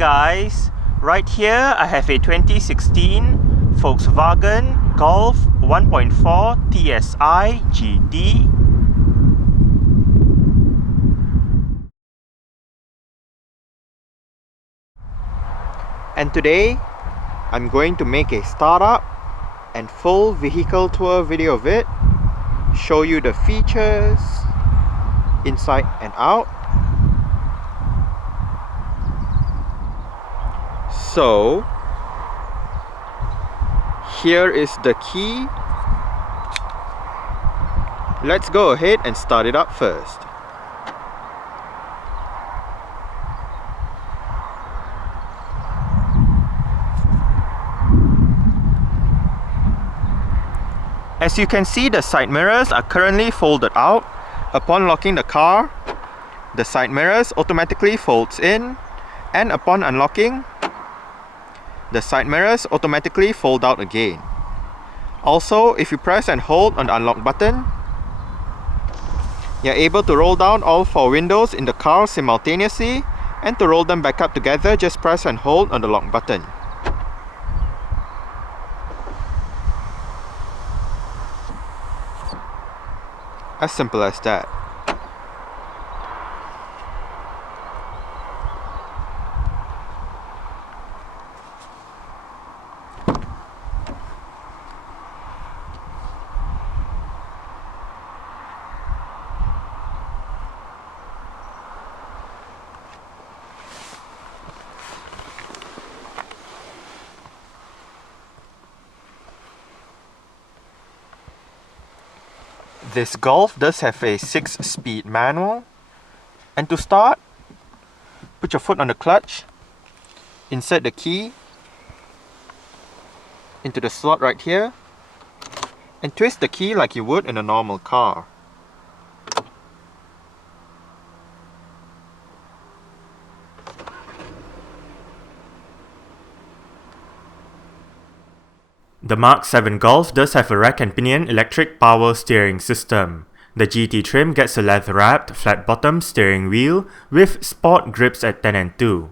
guys, right here I have a 2016 Volkswagen Golf 1.4 TSI GT. And today I'm going to make a startup and full vehicle tour video of it, show you the features inside and out. So here is the key. Let's go ahead and start it up first. As you can see, the side mirrors are currently folded out. Upon locking the car, the side mirrors automatically folds in, and upon unlocking, the side mirrors automatically fold out again. Also, if you press and hold on the unlock button, you're able to roll down all 4 windows in the car simultaneously, and to roll them back up together, just press and hold on the lock button. As simple as that. This Golf does have a 6-speed manual, and to start, put your foot on the clutch, insert the key into the slot right here, and twist the key like you would in a normal car. The Mark 7 Golf does have a rack and pinion electric power steering system. The GT trim gets a leather-wrapped, flat-bottom steering wheel with sport grips at 10 and 2.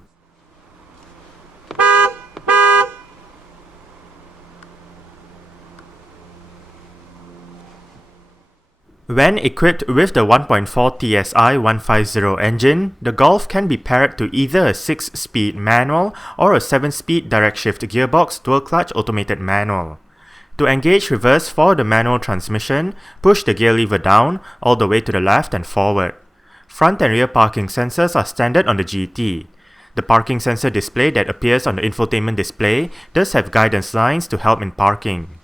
When equipped with the 1.4 TSI 150 engine, the Golf can be paired to either a 6-speed manual or a 7-speed direct-shift gearbox dual-clutch automated manual. To engage reverse for the manual transmission, push the gear lever down all the way to the left and forward. Front and rear parking sensors are standard on the GT. The parking sensor display that appears on the infotainment display does have guidance lines to help in parking.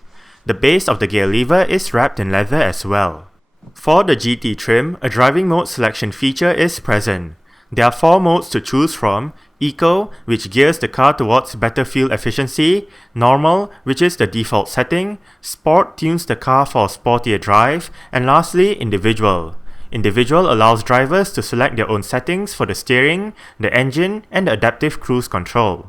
The base of the gear lever is wrapped in leather as well. For the GT trim, a driving mode selection feature is present. There are 4 modes to choose from: Eco, which gears the car towards better fuel efficiency; Normal, which is the default setting; Sport tunes the car for a sportier drive; and lastly, Individual. Individual allows drivers to select their own settings for the steering, the engine, and the adaptive cruise control.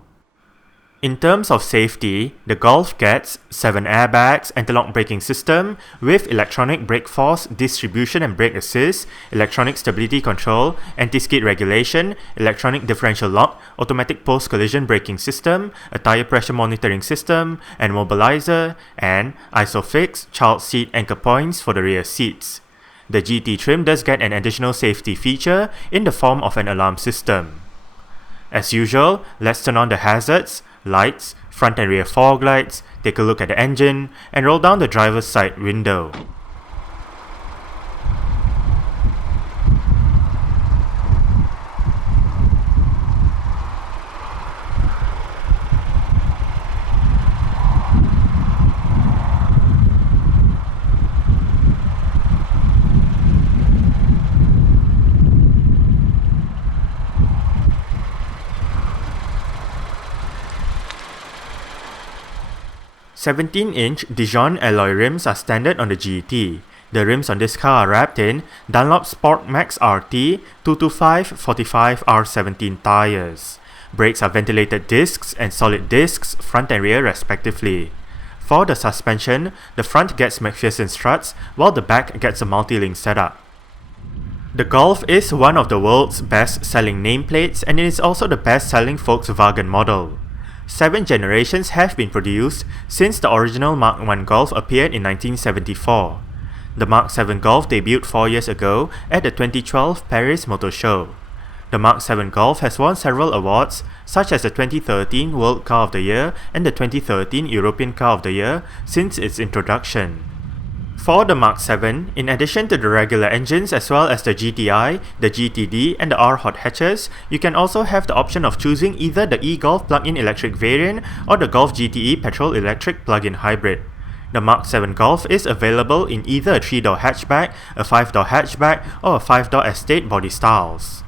In terms of safety, the Golf gets 7 airbags, anti-lock braking system with electronic brake force distribution and brake assist, electronic stability control, anti-skid regulation, electronic differential lock, automatic post-collision braking system, a tire pressure monitoring system, and mobilizer, and ISOFIX child seat anchor points for the rear seats. The GT trim does get an additional safety feature in the form of an alarm system. As usual, let's turn on the hazards, lights, front and rear fog lights, take a look at the engine, and roll down the driver's side window. "17-inch Dijon alloy rims are standard on the GT. The rims on this car are wrapped in Dunlop Sport Max RT 225/45 R17 tires. Brakes are ventilated discs and solid discs front and rear respectively. For the suspension, the front gets McPherson struts while the back gets a multi-link setup. The Golf is one of the world's best-selling nameplates and it is also the best-selling Volkswagen model. 7 generations have been produced since the original Mark I Golf appeared in 1974. The Mark VII Golf debuted 4 years ago at the 2012 Paris Motor Show. The Mark VII Golf has won several awards, such as the 2013 World Car of the Year and the 2013 European Car of the Year, since its introduction. For the Mark VII, in addition to the regular engines as well as the GTI, the GTD and the R hot hatches, you can also have the option of choosing either the e-Golf plug-in electric variant or the Golf GTE petrol-electric plug-in hybrid. The Mark VII Golf is available in either a 3-door hatchback, a 5-door hatchback or a 5-door estate body styles.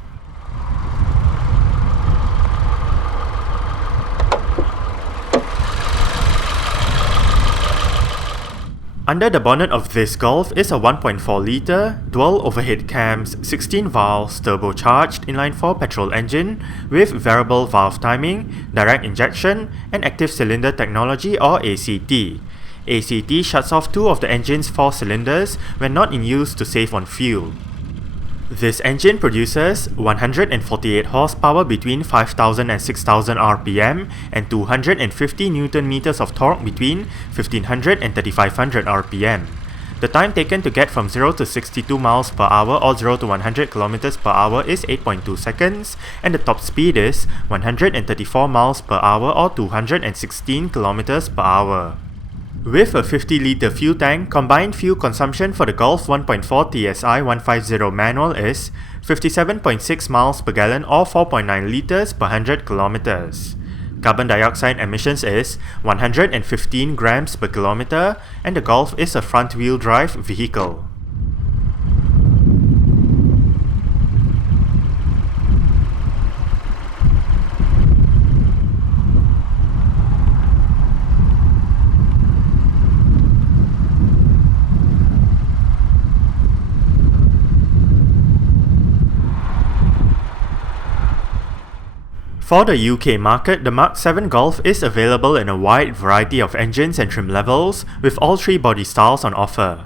Under the bonnet of this Golf is a 1.4 litre, dual overhead cams, 16 valves, turbocharged inline-4 petrol engine with variable valve timing, direct injection, and active cylinder technology or ACT. ACT shuts off 2 of the engine's 4 cylinders when not in use to save on fuel. This engine produces 148 horsepower between 5000 and 6000 RPM and 250 Nm of torque between 1500 and 3500 RPM. The time taken to get from 0 to 62 miles per hour or 0 to 100 km per hour is 8.2 seconds, and the top speed is 134 miles per hour or 216 km per hour. With a 50-litre fuel tank, combined fuel consumption for the Golf 1.4 TSI 150 manual is 57.6 miles per gallon or 4.9 litres per 100 kilometers. Carbon dioxide emissions is 115 grams per kilometer, and the Golf is a front-wheel drive vehicle. For the UK market, the Mark VII Golf is available in a wide variety of engines and trim levels, with all 3 body styles on offer.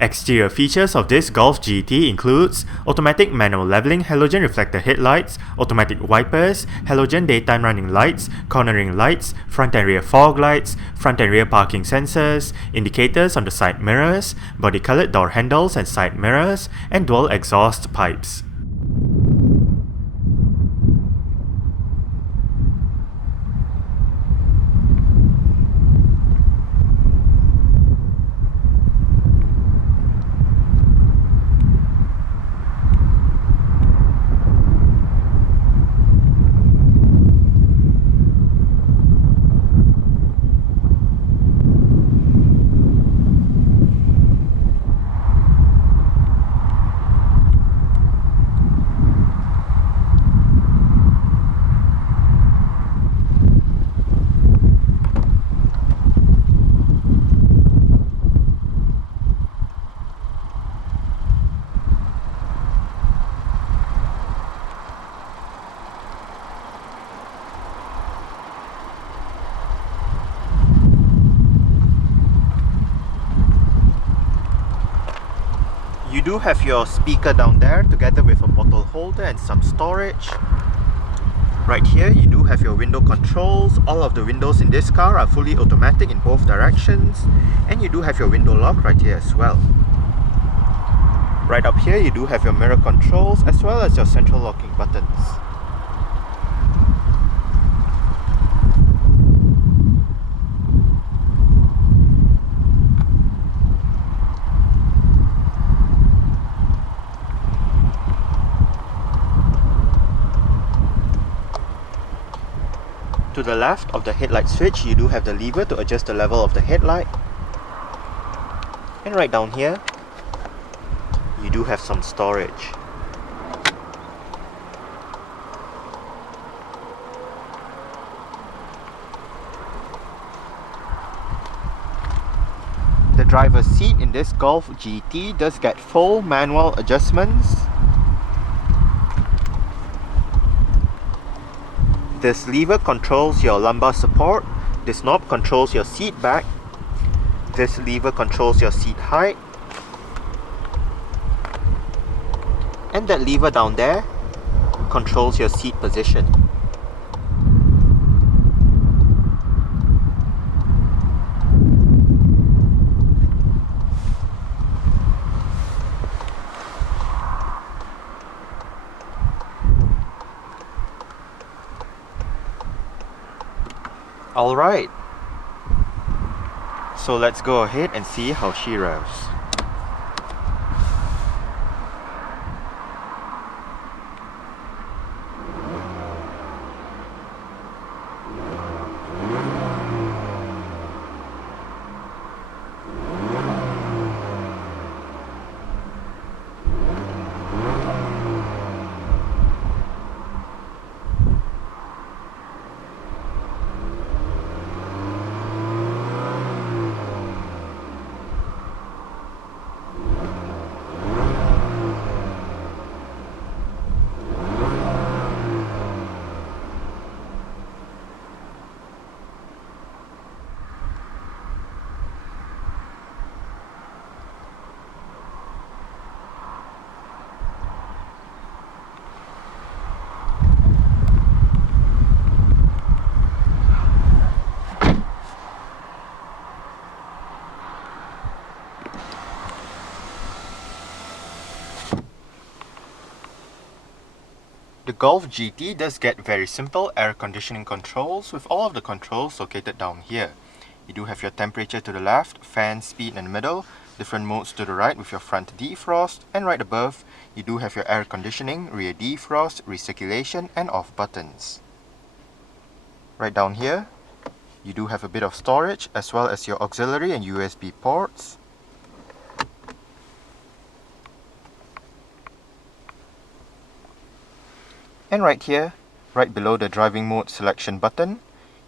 Exterior features of this Golf GT includes automatic manual leveling halogen reflector headlights, automatic wipers, halogen daytime running lights, cornering lights, front and rear fog lights, front and rear parking sensors, indicators on the side mirrors, body-colored door handles and side mirrors, and dual exhaust pipes. You do have your speaker down there together with a bottle holder and some storage. Right here you do have your window controls. All of the windows in this car are fully automatic in both directions, and you do have your window lock right here as well. Right up here you do have your mirror controls as well as your central locking buttons. To the left of the headlight switch, you do have the lever to adjust the level of the headlight. And right down here, you do have some storage. The driver's seat in this Golf GT does get full manual adjustments. This lever controls your lumbar support. This knob controls your seat back. This lever controls your seat height. And that lever down there controls your seat position. Alright, so let's go ahead and see how she revs. The Golf GT does get very simple air conditioning controls, with all of the controls located down here. You do have your temperature to the left, fan speed in the middle, different modes to the right with your front defrost, and right above you do have your air conditioning, rear defrost, recirculation and off buttons. Right down here you do have a bit of storage as well as your auxiliary and USB ports. And right here, right below the driving mode selection button,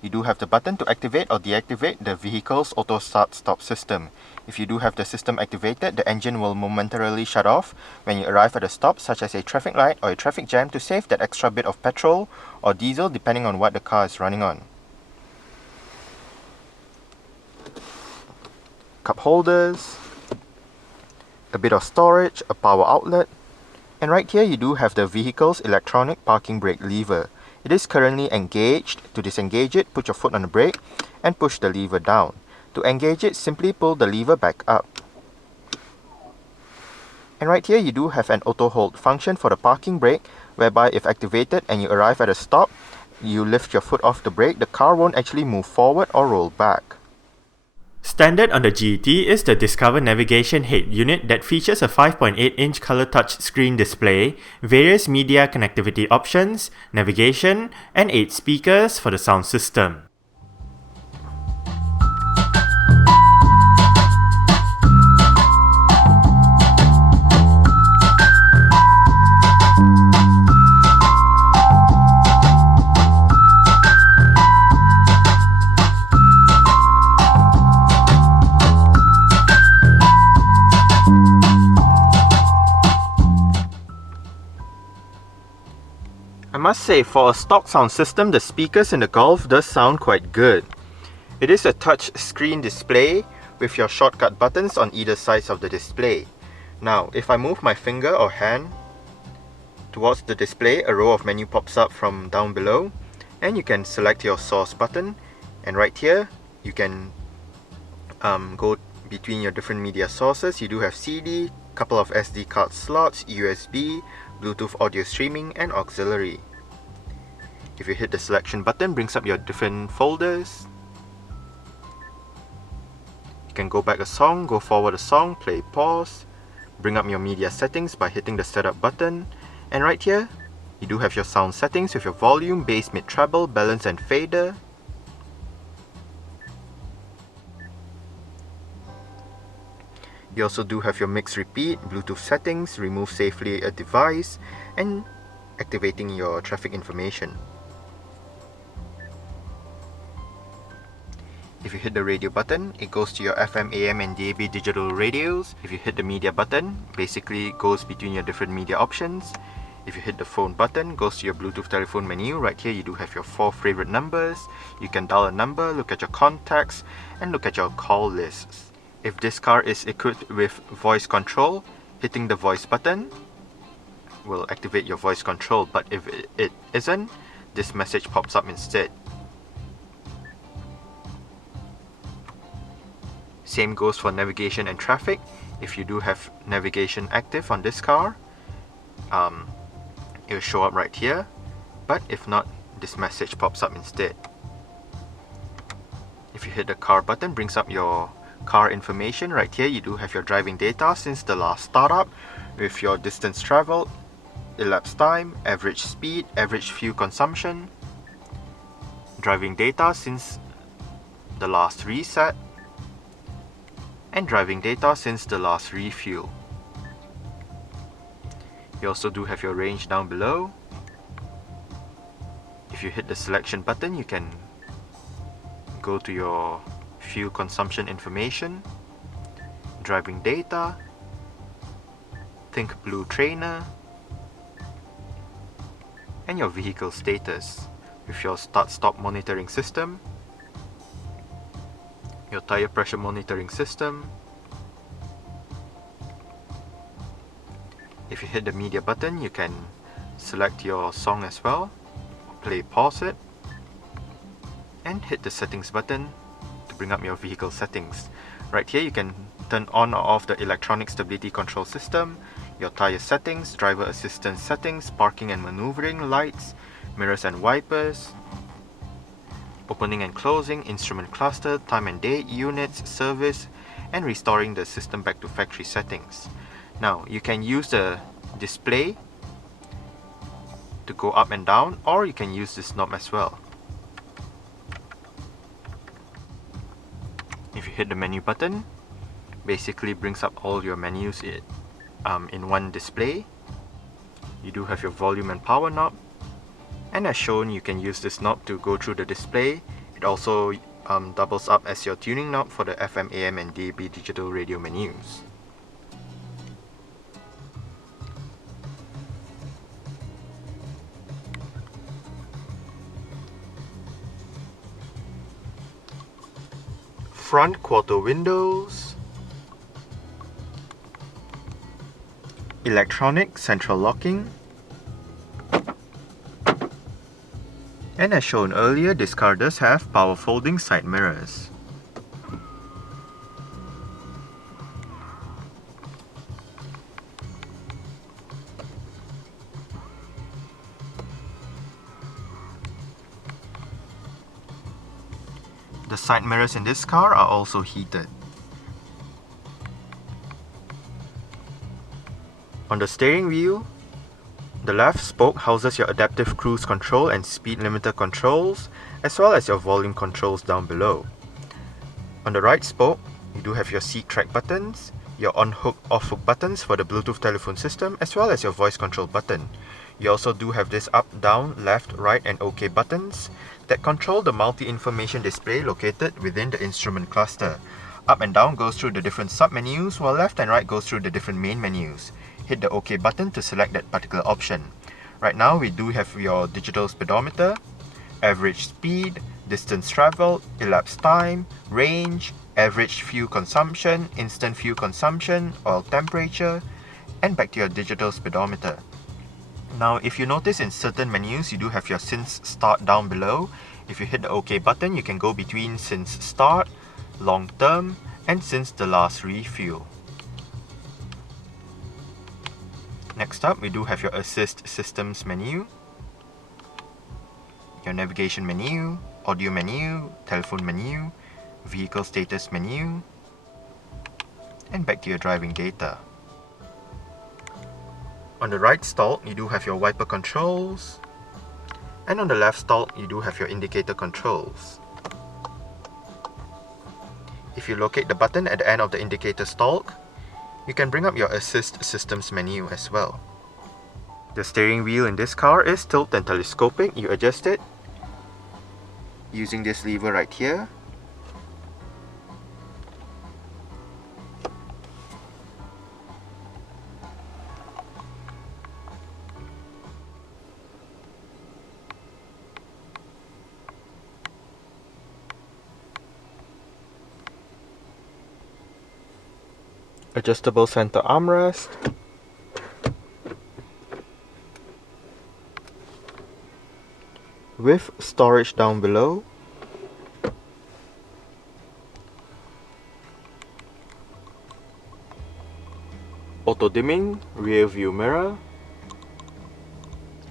you do have the button to activate or deactivate the vehicle's auto start-stop system. If you do have the system activated, the engine will momentarily shut off when you arrive at a stop, such as a traffic light or a traffic jam, to save that extra bit of petrol or diesel depending on what the car is running on. Cup holders, a bit of storage, a power outlet, and right here you do have the vehicle's electronic parking brake lever. It is currently engaged. To disengage it, put your foot on the brake and push the lever down. To engage it, simply pull the lever back up. And right here you do have an auto hold function for the parking brake, whereby if activated and you arrive at a stop, you lift your foot off the brake, the car won't actually move forward or roll back. Standard on the GT is the Discover Navigation Head Unit that features a 5.8-inch color touch screen display, various media connectivity options, navigation, and 8 speakers for the sound system. I must say, for a stock sound system, the speakers in the Golf does sound quite good. It is a touch screen display with your shortcut buttons on either sides of the display. Now, if I move my finger or hand towards the display, a row of menu pops up from down below, and you can select your source button, and right here you can go between your different media sources. You do have CD, couple of SD card slots, USB, Bluetooth audio streaming and auxiliary. If you hit the selection button, brings up your different folders. You can go back a song, go forward a song, play pause, bring up your media settings by hitting the setup button, and right here you do have your sound settings with your volume, bass, mid, treble, balance and fader. You also do have your mix repeat, Bluetooth settings, remove safely a device, and activating your traffic information. If you hit the radio button, it goes to your FM, AM and DAB digital radios. If you hit the media button, basically it goes between your different media options. If you hit the phone button, goes to your Bluetooth telephone menu. Right here you do have your 4 favorite numbers. You can dial a number, look at your contacts, and look at your call lists. If this car is equipped with voice control, hitting the voice button will activate your voice control, but if it isn't, this message pops up instead. Same goes for navigation and traffic. If you do have navigation active on this car, it will show up right here, but if not, this message pops up instead. If you hit the car button, brings up your car information. Right here you do have your driving data since the last startup, with your distance traveled, elapsed time, average speed, average fuel consumption, driving data since the last reset, and driving data since the last refuel. You also do have your range down below. If you hit the selection button, you can go to your fuel consumption information, driving data, Think Blue Trainer, and your vehicle status with your start-stop monitoring system, your tire pressure monitoring system. If you hit the media button, you can select your song as well, play pause it, and hit the settings button to bring up your vehicle settings. Right here you can turn on or off the electronic stability control system, your tire settings, driver assistance settings, parking and maneuvering, lights, mirrors and wipers, opening and closing, instrument cluster, time and date, units, service, and restoring the system back to factory settings. Now you can use the display to go up and down, or you can use this knob as well. If you hit the menu button, basically brings up all your menus in one display. You do have your volume and power knob, and as shown, you can use this knob to go through the display. It also doubles up as your tuning knob for the FM, AM and DAB digital radio menus. Front quarter windows, electronic central locking, and as shown earlier, this car does have power folding side mirrors. The side mirrors in this car are also heated. On the steering wheel, the left spoke houses your adaptive cruise control and speed limiter controls, as well as your volume controls down below. On the right spoke, you do have your seat track buttons, your on-hook, off-hook buttons for the Bluetooth telephone system, as well as your voice control button. You also do have this up, down, left, right and OK buttons that control the multi-information display located within the instrument cluster. Up and down goes through the different sub-menus, while left and right goes through the different main menus. Hit the OK button to select that particular option. Right now we do have your digital speedometer, average speed, distance traveled, elapsed time, range, average fuel consumption, instant fuel consumption, oil temperature, and back to your digital speedometer. Now if you notice in certain menus you do have your since start down below. If you hit the OK button, you can go between since start, long term, and since the last refuel. Next up, we do have your assist systems menu, your navigation menu, audio menu, telephone menu, vehicle status menu, and back to your driving data. On the right stall, you do have your wiper controls, and on the left stall, you do have your indicator controls. If you locate the button at the end of the indicator stalk, you can bring up your assist systems menu as well. The steering wheel in this car is tilt and telescopic. You adjust it using this lever right here. Adjustable center armrest, with storage down below. Auto dimming rear view mirror,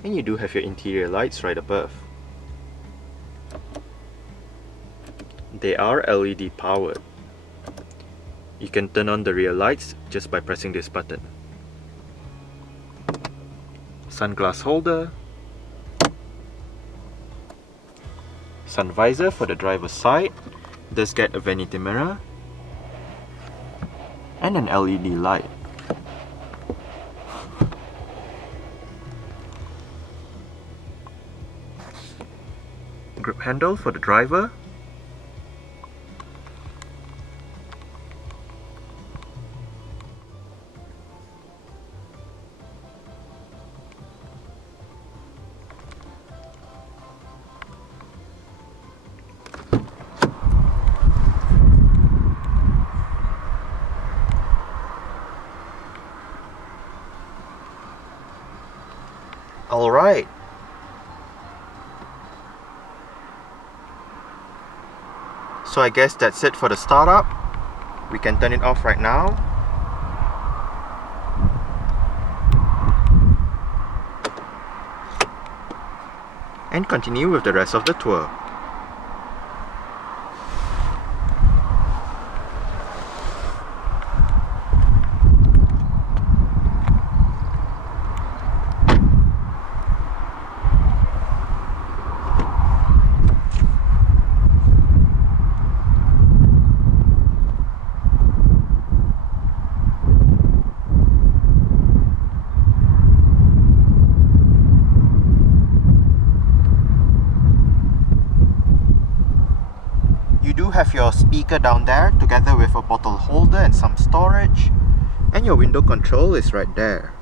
and you do have your interior lights right above. They are LED powered. You can turn on the rear lights just by pressing this button. Sunglass holder, sun visor for the driver's side, does get a vanity mirror, and an LED light. Grip handle for the driver, alright. So I guess that's it for the startup. We can turn it off right now. And continue with the rest of the tour. You do have your speaker down there together with a bottle holder and some storage, and your window control is right there.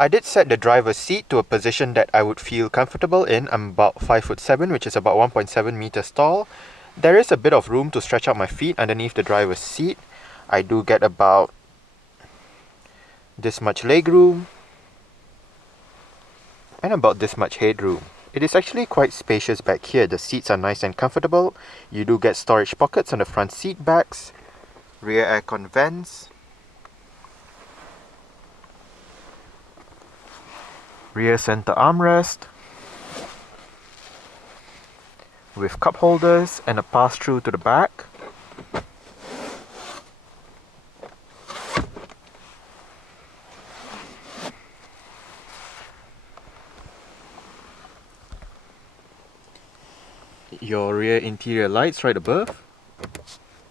I did set the driver's seat to a position that I would feel comfortable in. I'm about 5'7", which is about 1.7 meters tall. There is a bit of room to stretch out my feet underneath the driver's seat. I do get about this much legroom and about this much headroom. It is actually quite spacious back here. The seats are nice and comfortable. You do get storage pockets on the front seat backs, rear aircon vents, rear center armrest with cup holders and a pass-through to the back. Your rear interior lights right above,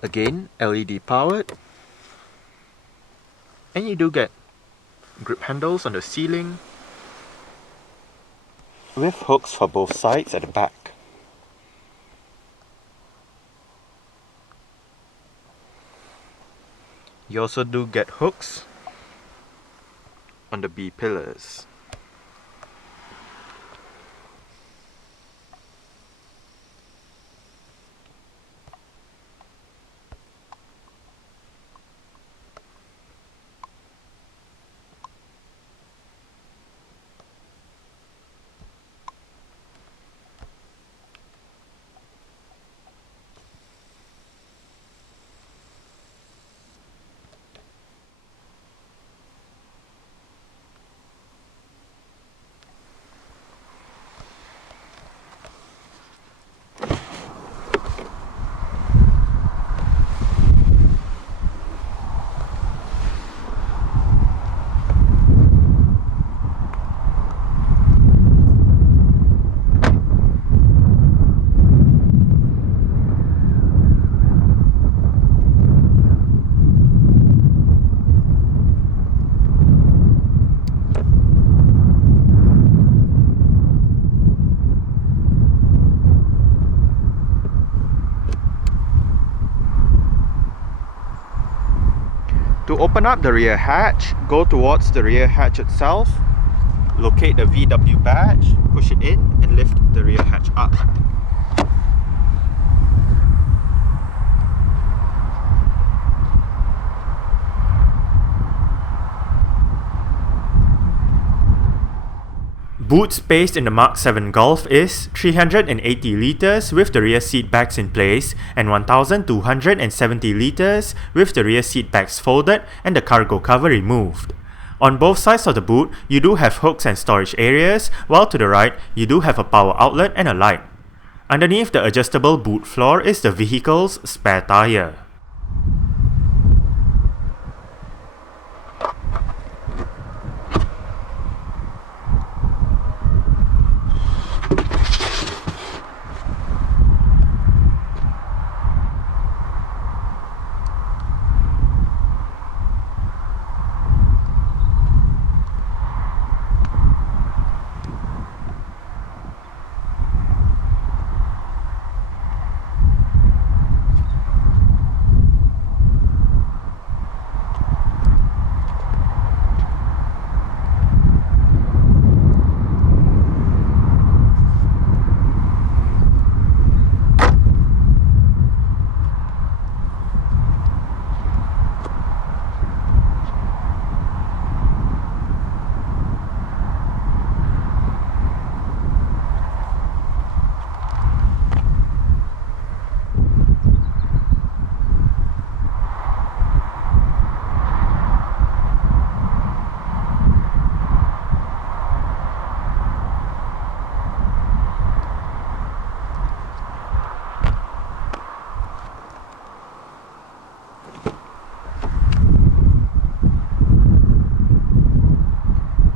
again LED powered, and you do get grip handles on the ceiling with hooks for both sides at the back. You also do get hooks on the B pillars. open up the rear hatch, go towards the rear hatch itself, locate the VW badge, push it in and lift the rear hatch up. Boot space in the Mark 7 Golf is 380 litres with the rear seat backs in place and 1270 litres with the rear seat backs folded and the cargo cover removed. On both sides of the boot, you do have hooks and storage areas, while to the right, you do have a power outlet and a light. Underneath the adjustable boot floor is the vehicle's spare tyre.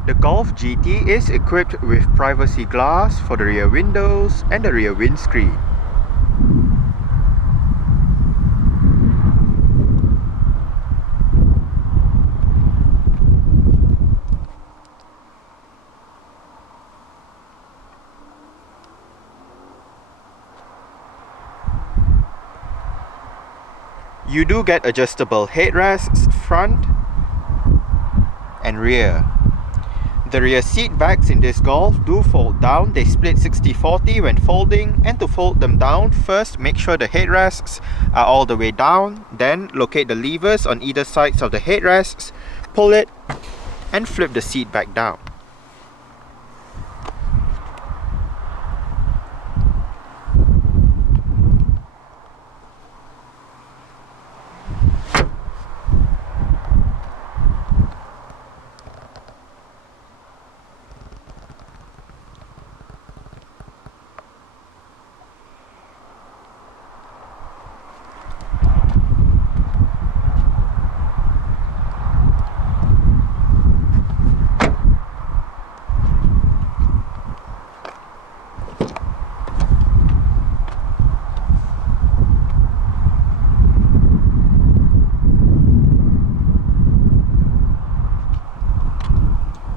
The Golf GT is equipped with privacy glass for the rear windows and the rear windscreen. You do get adjustable headrests front and rear. The rear seat backs in this Golf do fold down. They split 60-40 when folding, and to fold them down, first make sure the headrests are all the way down, then locate the levers on either sides of the headrests, pull it and flip the seat back down.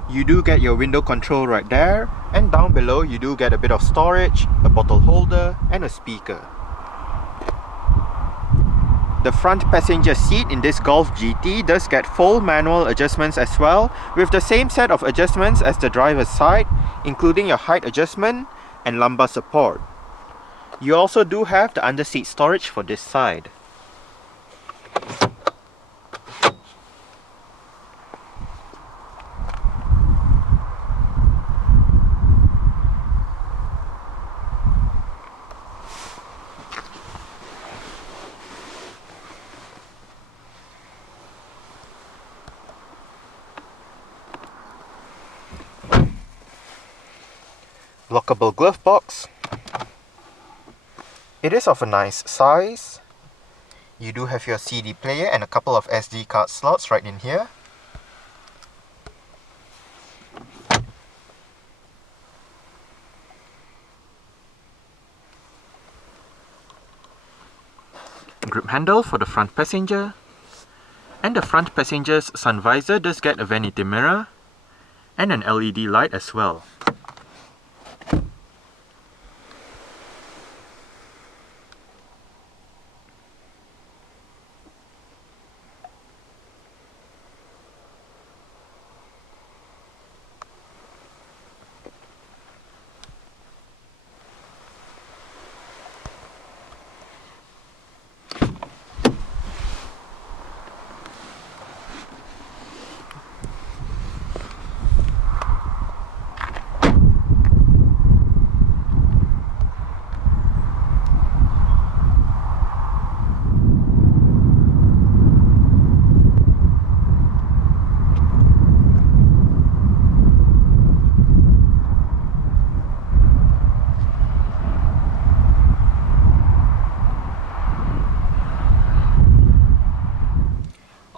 You do get your window control right there, and down below you do get a bit of storage, a bottle holder and a speaker. The front passenger seat in this Golf GT does get full manual adjustments as well, with the same set of adjustments as the driver's side, including your height adjustment and lumbar support. You also do have the underseat storage for this side. Lockable glove box. It is of a nice size. You do have your CD player and a couple of SD card slots right in here. Grip handle for the front passenger. And the front passenger's sun visor does get a vanity mirror and an LED light as well.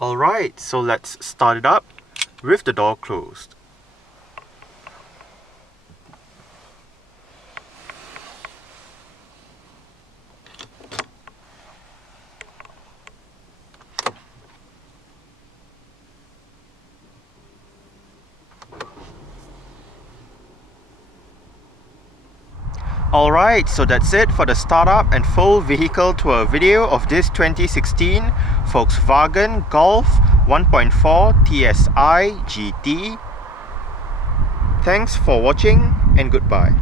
Alright, so let's start it up with the door closed. Alright, so that's it for the startup and full vehicle tour video of this 2016 Volkswagen Golf 1.4 TSI GT. Thanks for watching and goodbye.